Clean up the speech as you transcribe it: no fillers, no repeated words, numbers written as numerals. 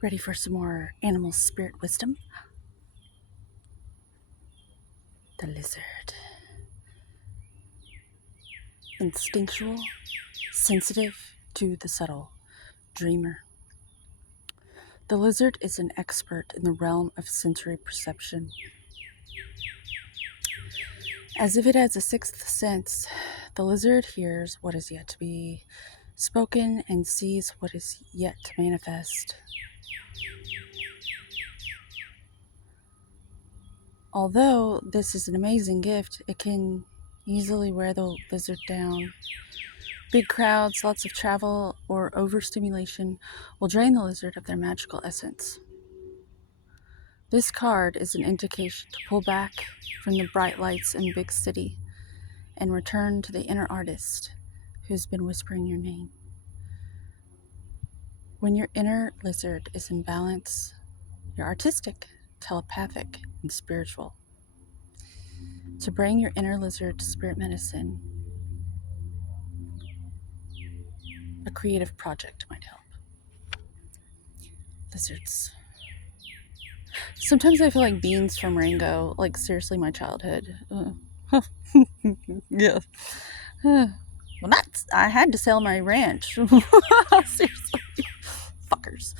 Ready for some more animal spirit wisdom? The lizard. Instinctual, sensitive to the subtle, dreamer. The lizard is an expert in the realm of sensory perception. As if it has a sixth sense, the lizard hears what is yet to be spoken and sees what is yet to manifest. Although this is an amazing gift, it can easily wear the lizard down. Big crowds, lots of travel, or overstimulation will drain the lizard of their magical essence. This card is an indication to pull back from the bright lights in big city and return to the inner artist who's been whispering your name. When your inner lizard is in balance, you're artistic, telepathic, and spiritual. To bring your inner lizard to spirit medicine, a creative project might help. Lizards. Sometimes I feel like Beans from Rango, like seriously my childhood. Yeah. Well, I had to sell my ranch. Seriously. Fuckers.